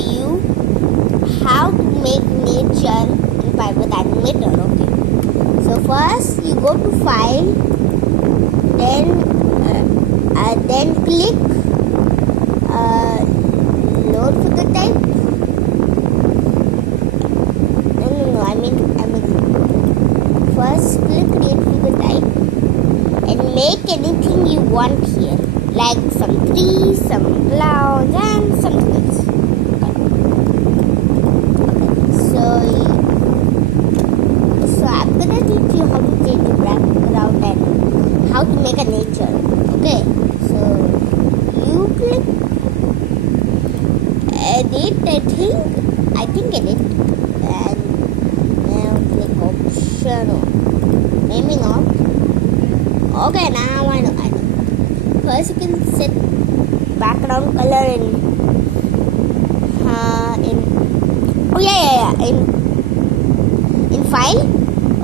you how to make nature in Pivot Animator. Okay. So first you go to File, then click Load Figure Type. No. I mean first click Create Figure Type and make anything you want here, like some trees, some clouds, and something else. So I'm gonna teach you how to change the background and how to make a nature. Okay, so you click edit, I think edit, and now click option naming on. Okay, now I know. First you can set background color in File.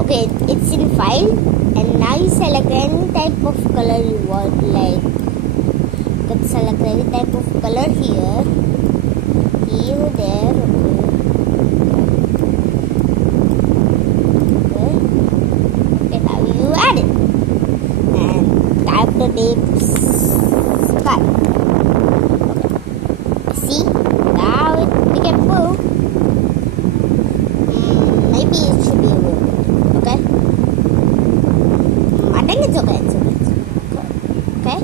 Okay, it's in File, and now you select any type of color you want. Like you can select any type of color here, there. Okay, now you add it and type the name Sky. Okay, see, now it became blue. Maybe it should be blue. Okay, I think it's okay. Okay.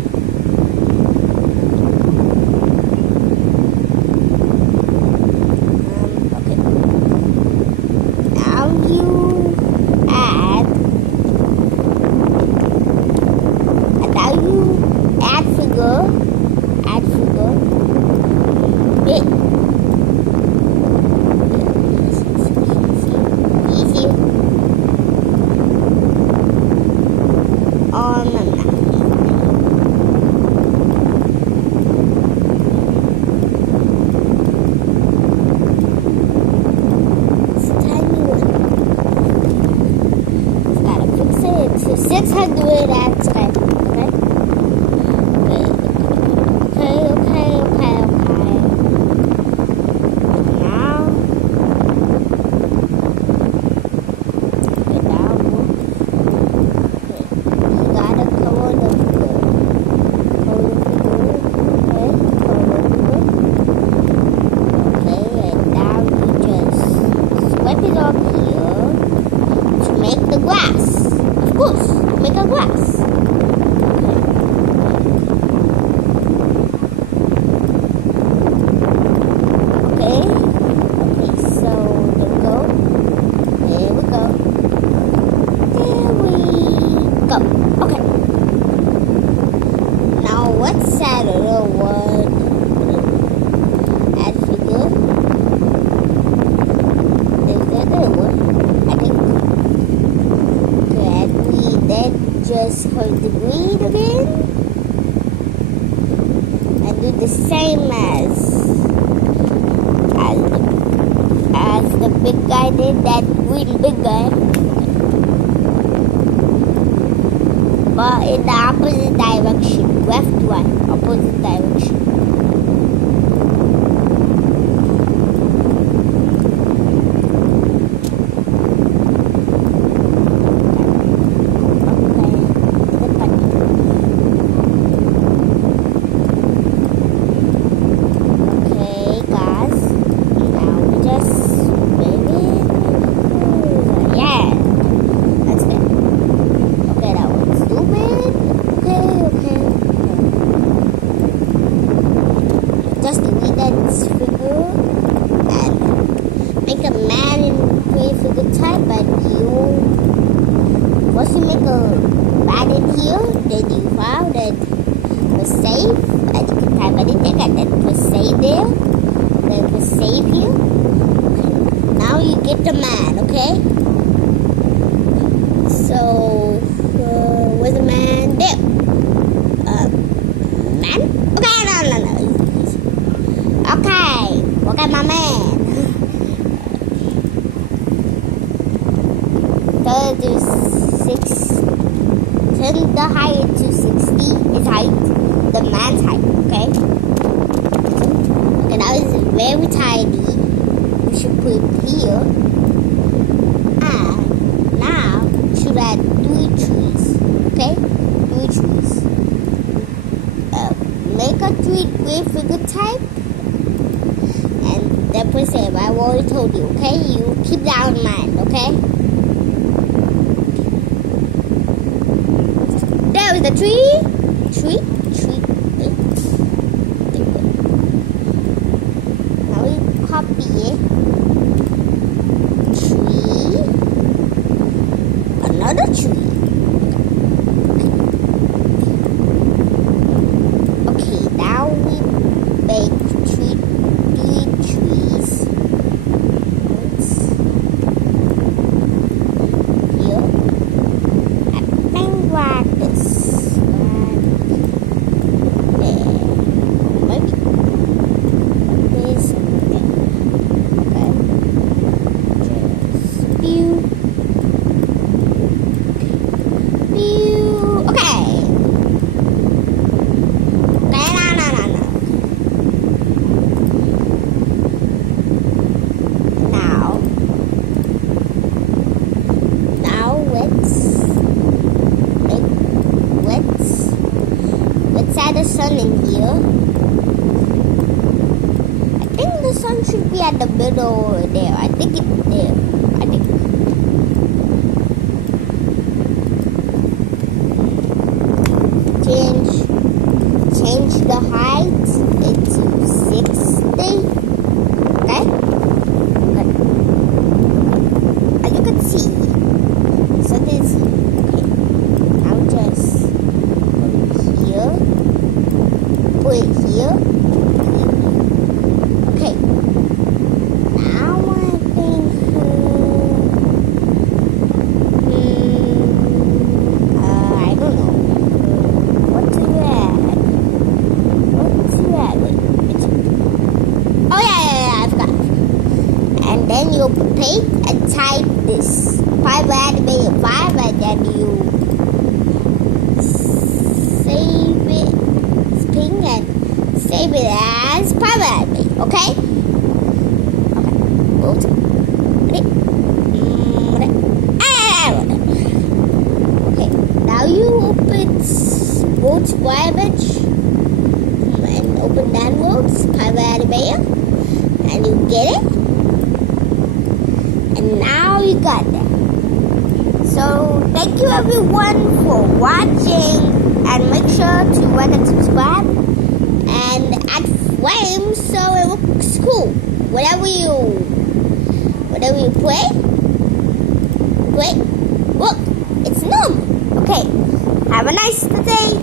Okay. Now you add figure. Wait. Easy. No. Let's do it at Skype, okay? Okay. Now, you gotta cover the figure. Okay, and now you just swipe it up here to make the grass. Of course, make a grass. Okay, so there we go. Okay. Now let's add another one. Add figure. There's the other one, I think. Then just hold the green again and do the same as the big guy did, that green big guy, but in the opposite direction, left one, opposite direction. Just delete that figure and make a man in create figure type, but once you make a man in here, then you file, then press save, and you can type anything and then press save there, then press save here. Okay. Now you get the man, okay? So where's the man? There. Man? Okay, no. Okay, my man. 36. Turn the height to 60. His height. The man's height. Okay. Okay. now it's very tiny. We should put it here. And now we should add 3 trees. Okay? 3 trees. Make a 3 figure type. And then press save. I already told you, okay? You keep that in mind, okay? There is the tree. Tree. Now we copy it. Tree. Another tree. Okay, now we make 3 trees. Here. And things like this. The sun in here. I think the sun should be at the middle there. I think it's there. I think. Change the height into 60. Okay? As you can see. So this okay. Now just here. Put it here. Okay. Now I think I don't know. What to add? Oh yeah, I forgot. And then you take and type this Pivot Animator 5 and then you save it. And save it as Pivot Animator, okay? Okay, now you open both image and open downloads Pivot Animator and you get it. And now you got that. So thank you everyone for watching. And make sure to like and subscribe and add flames so it looks cool. Whatever you play, look, it's normal. Okay, have a nice day.